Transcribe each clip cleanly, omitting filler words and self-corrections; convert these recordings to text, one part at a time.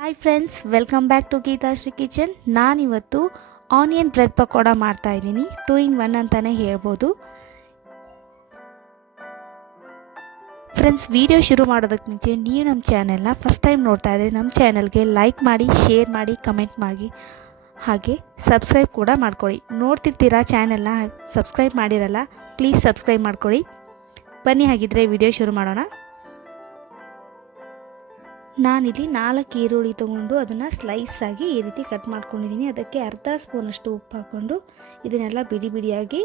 Hi friends, welcome back to Geetashree kitchen. ನಾನಿವತ್ತು onion bread pakoda ಮಾಡ್ತಾಯಿದ್ದೀನಿ. 2 in 1 ಅಂತಲೇ ಹೇಳ್ಬೋದು. ಫ್ರೆಂಡ್ಸ್, ವಿಡಿಯೋ ಶುರು ಮಾಡೋದಕ್ಕೆ ಮುಂಚೆ ನೀವು ನಮ್ಮ ಚಾನೆಲ್ನ ಫಸ್ಟ್ ಟೈಮ್ ನೋಡ್ತಾ ಇದ್ದರೆ ನಮ್ಮ ಚಾನಲ್ಗೆ ಲೈಕ್ ಮಾಡಿ, ಶೇರ್ ಮಾಡಿ, ಕಮೆಂಟ್ ಮಾಡಿ, ಹಾಗೆ ಸಬ್ಸ್ಕ್ರೈಬ್ ಕೂಡ ಮಾಡ್ಕೊಳ್ಳಿ. ನೋಡ್ತಿರ್ತೀರಾ ಚಾನೆಲ್ನ, ಸಬ್ಸ್ಕ್ರೈಬ್ ಮಾಡಿರಲ್ಲ, ಪ್ಲೀಸ್ ಸಬ್ಸ್ಕ್ರೈಬ್ ಮಾಡ್ಕೊಳ್ಳಿ. ಬನ್ನಿ ಹಾಗಿದ್ರೆ ವಿಡಿಯೋ ಶುರು ಮಾಡೋಣ. ನಾನಿಲ್ಲಿ 4 ಈರುಳ್ಳಿ ತೊಗೊಂಡು ಅದನ್ನು ಸ್ಲೈಸ್ ಆಗಿ ಈ ರೀತಿ ಕಟ್ ಮಾಡ್ಕೊಂಡಿದ್ದೀನಿ. ಅದಕ್ಕೆ ಅರ್ಧ ಸ್ಪೂನಷ್ಟು ಉಪ್ಪು ಹಾಕ್ಕೊಂಡು ಇದನ್ನೆಲ್ಲ ಬಿಡಿ ಬಿಡಿಯಾಗಿ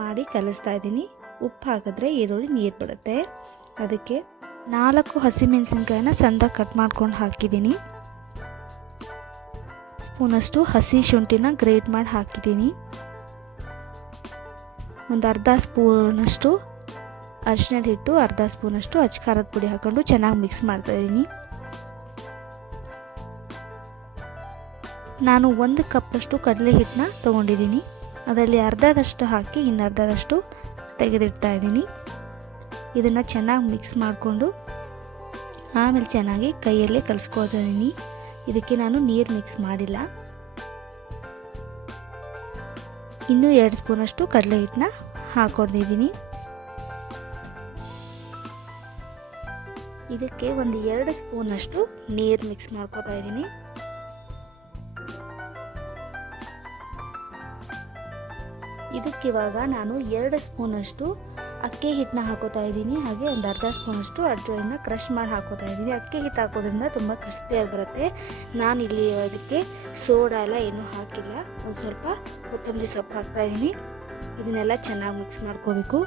ಮಾಡಿ ಕಲಿಸ್ತಾ ಇದ್ದೀನಿ. ಉಪ್ಪು ಹಾಕಿದ್ರೆ ಈರುಳ್ಳಿ ನೀರು ಬಿಡುತ್ತೆ. ಅದಕ್ಕೆ 4 ಹಸಿಮೆಣಸಿನ್ಕಾಯಿನ ಸಣ್ಣದಾಗಿ ಕಟ್ ಮಾಡ್ಕೊಂಡು ಹಾಕಿದ್ದೀನಿ. ಸ್ಪೂನಷ್ಟು ಹಸಿ ಶುಂಠಿನ ಗ್ರೇಟ್ ಮಾಡಿ ಹಾಕಿದ್ದೀನಿ. ಒಂದು ಅರ್ಧ ಸ್ಪೂನಷ್ಟು ಅರಿಶಿಣದ ಹಿಟ್ಟು, ಅರ್ಧ ಸ್ಪೂನಷ್ಟು ಅಚ್ಕಾರದ ಪುಡಿ ಹಾಕ್ಕೊಂಡು ಚೆನ್ನಾಗಿ ಮಿಕ್ಸ್ ಮಾಡ್ತಾಯಿದ್ದೀನಿ. ನಾನು 1 ಕಪ್ಪಷ್ಟು ಕಡಲೆ ಹಿಟ್ಟನ್ನ ತೊಗೊಂಡಿದ್ದೀನಿ. ಅದರಲ್ಲಿ ಅರ್ಧದಷ್ಟು ಹಾಕಿ ಇನ್ನರ್ಧದಷ್ಟು ತೆಗೆದಿಡ್ತಾ ಇದ್ದೀನಿ. ಇದನ್ನು ಚೆನ್ನಾಗಿ ಮಿಕ್ಸ್ ಮಾಡಿಕೊಂಡು ಆಮೇಲೆ ಚೆನ್ನಾಗಿ ಕೈಯಲ್ಲೇ ಕಲಿಸ್ಕೊಳ್ತಾ ಇದ್ದೀನಿ. ಇದಕ್ಕೆ ನಾನು ನೀರು ಮಿಕ್ಸ್ ಮಾಡಿಲ್ಲ. ಇನ್ನೂ 2 ಸ್ಪೂನಷ್ಟು ಕಡಲೆ ಹಿಟ್ಟನ್ನ ಹಾಕ್ಕೊಂಡಿದ್ದೀನಿ. ಇದಕ್ಕೆ ಒಂದು 2 ಸ್ಪೂನಷ್ಟು ನೀರು ಮಿಕ್ಸ್ ಮಾಡ್ಕೊತಾ ಇದ್ದೀನಿ. ಇದಕ್ಕಿವಾಗ ನಾನು 2 ಸ್ಪೂನಷ್ಟು ಅಕ್ಕಿ ಹಿಟ್ಟನ್ನ ಹಾಕೋತಾ ಇದ್ದೀನಿ. ಹಾಗೆ ಒಂದು ಅರ್ಧ ಸ್ಪೂನಷ್ಟು ಅಜ್ವೈನ ಕ್ರಷ್ ಮಾಡಿ ಹಾಕೋತಾ ಇದ್ದೀನಿ. ಅಕ್ಕಿ ಹಿಟ್ಟು ಹಾಕೋದ್ರಿಂದ ತುಂಬ ಕ್ರಿಸ್ಪಿಯಾಗಿ ಬರುತ್ತೆ. ನಾನಿಲ್ಲಿ ಇದಕ್ಕೆ ಸೋಡಾ ಎಲ್ಲ ಏನೂ ಹಾಕಿಲ್ಲ. ಒಂದು ಸ್ವಲ್ಪ ಕೊತ್ತಂಬರಿ ಸೊಪ್ಪು ಹಾಕ್ತಾಯಿದ್ದೀನಿ. ಇದನ್ನೆಲ್ಲ ಚೆನ್ನಾಗಿ ಮಿಕ್ಸ್ ಮಾಡ್ಕೋಬೇಕು.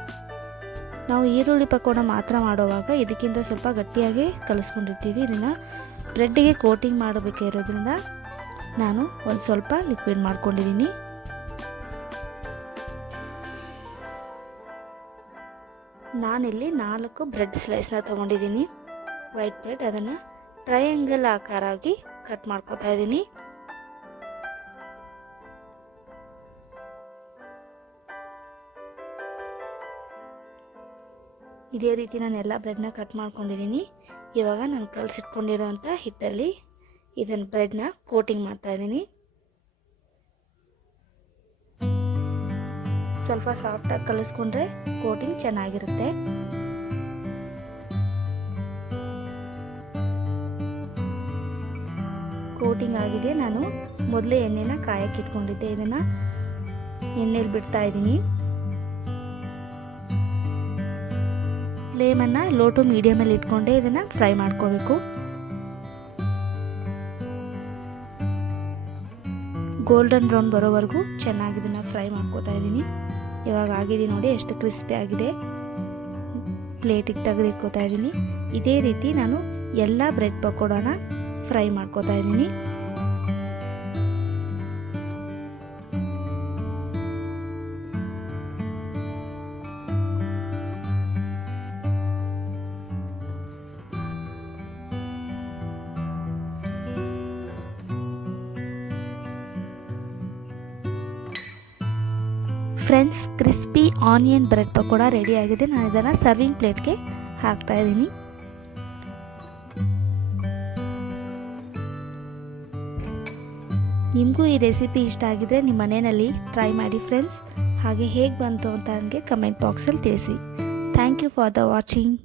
ನಾವು ಈರುಳ್ಳಿ ಪಕೋಡ ಮಾತ್ರ ಮಾಡುವಾಗ ಇದಕ್ಕಿಂತ ಸ್ವಲ್ಪ ಗಟ್ಟಿಯಾಗಿ ಕಲಿಸ್ಕೊಂಡಿರ್ತೀವಿ. ಇದನ್ನು ಬ್ರೆಡ್ಡಿಗೆ ಕೋಟಿಂಗ್ ಮಾಡಬೇಕಿರೋದ್ರಿಂದ ನಾನು ಒಂದು ಸ್ವಲ್ಪ ಲಿಕ್ವಿಡ್ ಮಾಡ್ಕೊಂಡಿದ್ದೀನಿ. ನಾನಿಲ್ಲಿ 4 ಬ್ರೆಡ್ ಸ್ಲೈಸ್ನ ತೊಗೊಂಡಿದ್ದೀನಿ. ವೈಟ್ ಬ್ರೆಡ್, ಅದನ್ನು ಟ್ರಯಾಂಗಲ್ ಆಕಾರಾಗಿ ಕಟ್ ಮಾಡ್ಕೊತಾ ಇದ್ದೀನಿ. ಇದೇ ರೀತಿ ನಾನು ಎಲ್ಲ ಬ್ರೆಡ್ನ ಕಟ್ ಮಾಡ್ಕೊಂಡಿದ್ದೀನಿ. ಇವಾಗ ನಾನು ಕಲಸಿಟ್ಕೊಂಡಿರೋಂಥ ಹಿಟ್ಟಲ್ಲಿ ಇದನ್ನು ಬ್ರೆಡ್ನ ಕೋಟಿಂಗ್ ಮಾಡ್ತಾಯಿದ್ದೀನಿ. ಸ್ವಲ್ಪ ಸಾಫ್ಟಾಗಿ ಕಲಿಸ್ಕೊಂಡ್ರೆ ಕೋಟಿಂಗ್ ಚೆನ್ನಾಗಿರುತ್ತೆ. ಕೋಟಿಂಗ್ ಆಗಿದೆ. ನಾನು ಮೊದಲೇ ಎಣ್ಣೆನ ಕಾಯಕ್ಕೆ ಇಟ್ಕೊಂಡಿದ್ದೆ. ಇದನ್ನು ಎಣ್ಣೆಲಿ ಬಿಡ್ತಾ ಇದ್ದೀನಿ. ಫ್ಲೇಮನ್ನು ಲೋ ಟು ಮೀಡಿಯಮಲ್ಲಿ ಇಟ್ಕೊಂಡೆ ಇದನ್ನು ಫ್ರೈ ಮಾಡ್ಕೋಬೇಕು. ಗೋಲ್ಡನ್ ಬ್ರೌನ್ ಬರೋವರೆಗೂ ಚೆನ್ನಾಗಿ ಇದನ್ನು ಫ್ರೈ ಮಾಡ್ಕೋತಾ ಇದ್ದೀನಿ. ಇವಾಗ ಆಗಿದೆ ನೋಡಿ, ಎಷ್ಟು ಕ್ರಿಸ್ಪಿ ಆಗಿದೆ. ಪ್ಲೇಟಿಗೆ ತೆಗೆದಿಟ್ಕೋತಾ ಇದ್ದೀನಿ. ಇದೇ ರೀತಿ ನಾನು ಎಲ್ಲ ಬ್ರೆಡ್ ಪಕೋಡಾನ ಫ್ರೈ ಮಾಡ್ಕೋತಾ ಇದ್ದೀನಿ. Friends, crispy onion bread pakoda ready ಆಗಿದೆ. ನಾನು ಇದನ್ನು ಸರ್ವಿಂಗ್ ಪ್ಲೇಟ್ಗೆ ಹಾಕ್ತಾ ಇದ್ದೀನಿ. ನಿಮಗೂ ಈ ರೆಸಿಪಿ ಇಷ್ಟ ಆಗಿದ್ರೆ ನಿಮ್ಮ ಮನೆಯಲ್ಲಿ ಟ್ರೈ ಮಾಡಿ ಫ್ರೆಂಡ್ಸ್. ಹಾಗೆ ಹೇಗೆ ಬಂತು ಅಂತ ನನಗೆ ಕಮೆಂಟ್ ಬಾಕ್ಸಲ್ಲಿ ತಿಳಿಸಿ. Thank you for the watching.